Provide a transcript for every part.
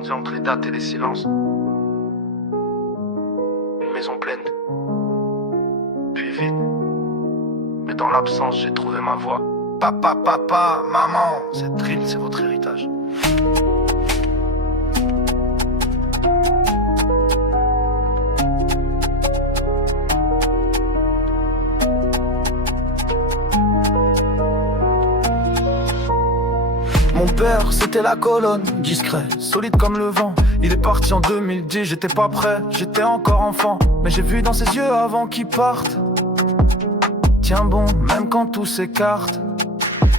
grandi entre les dates et les silences. Une maison pleine, puis vide. Mais dans l'absence, j'ai trouvé ma voie. Papa, papa, maman, cette drill, c'est votre héritage. Mon père, c'était la colonne, discret, solide comme le vent. Il est parti en 2010, j'étais pas prêt, j'étais encore enfant. Mais j'ai vu dans ses yeux avant qu'il parte. Tiens bon, même quand tout s'écarte.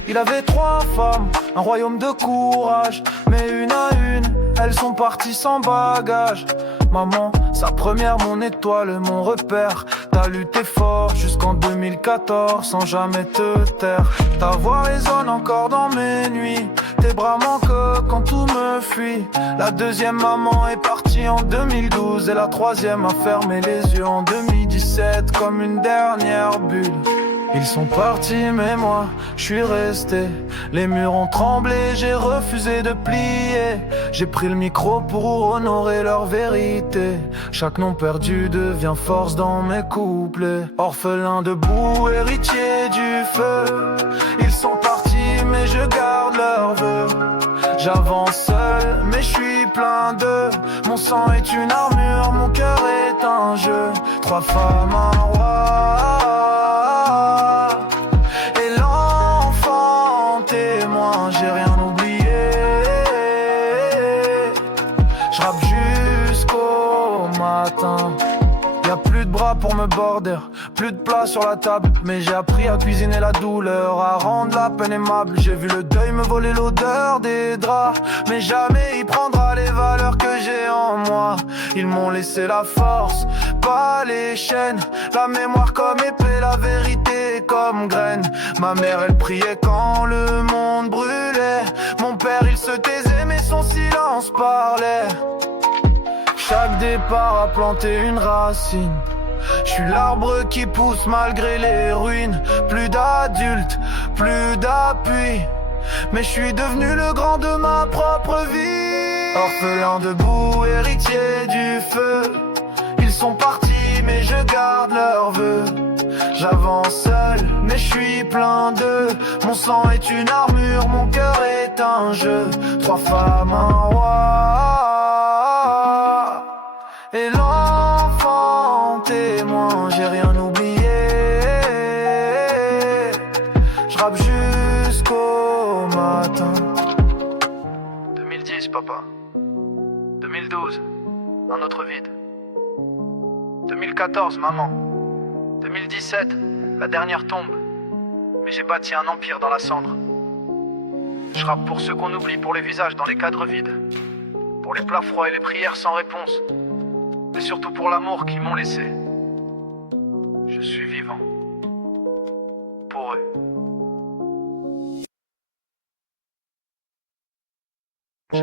Il avait 3 femmes, un royaume de courage. Mais une à une, elles sont parties sans bagage. Maman, sa première, mon étoile, mon repère. T'as lutté fort jusqu'en 2014 sans jamais te taire. Ta voix résonne encore dans mes nuits. Tes bras manquent quand tout me fuit. La deuxième maman est partie en 2012 et la troisième a fermé les yeux en 2017 comme une dernière bulle. Ils sont partis mais moi, je suis resté. Les murs ont tremblé, j'ai refusé de plier. J'ai pris le micro pour honorer leur vérité. Chaque nom perdu devient force dans mes couplets. Orphelin de boue, héritier du feu. Ils sont partis mais je garde leurs vœux. J'avance seul mais je suis plein d'eux. Mon sang est une armure, mon cœur est un jeu. 3 femmes, un roi. Et l'enfant témoin, j'ai rien oublié. Je rappe jusqu'au matin. Y'a plus de bras pour me border, plus de plats sur la table. Mais j'ai appris à cuisiner la douleur, à rendre la peine aimable. J'ai vu le deuil me voler l'odeur des draps. Mais jamais il prendra les valeurs que j'ai en moi. Ils m'ont laissé la force, pas les chaînes. La mémoire comme épée, la vérité comme graine. Ma mère elle priait quand le monde brûlait. Mon père il se taisait mais son silence parlait. Chaque départ a planté une racine. Je suis l'arbre qui pousse malgré les ruines. Plus d'adultes, plus d'appui. Mais je suis devenu le grand de ma propre vie. Orphelin de boue, héritier du feu. Ils sont partis mais je garde leurs vœux. J'avance seul mais je suis plein d'eux. Mon sang est une armure, mon cœur est un jeu. 3 femmes, un roi. Et l'enfant témoin, j'ai rien oublié. Je rappe jusqu'au matin. 2010 papa. 2012, un autre vide. 2014 maman. 2017, la dernière tombe. Mais j'ai bâti un empire dans la cendre. Je rappe pour ceux qu'on oublie, pour les visages dans les cadres vides. Pour les plats froids et les prières sans réponse. Mais surtout pour l'amour qu'ils m'ont laissé. Je suis vivant.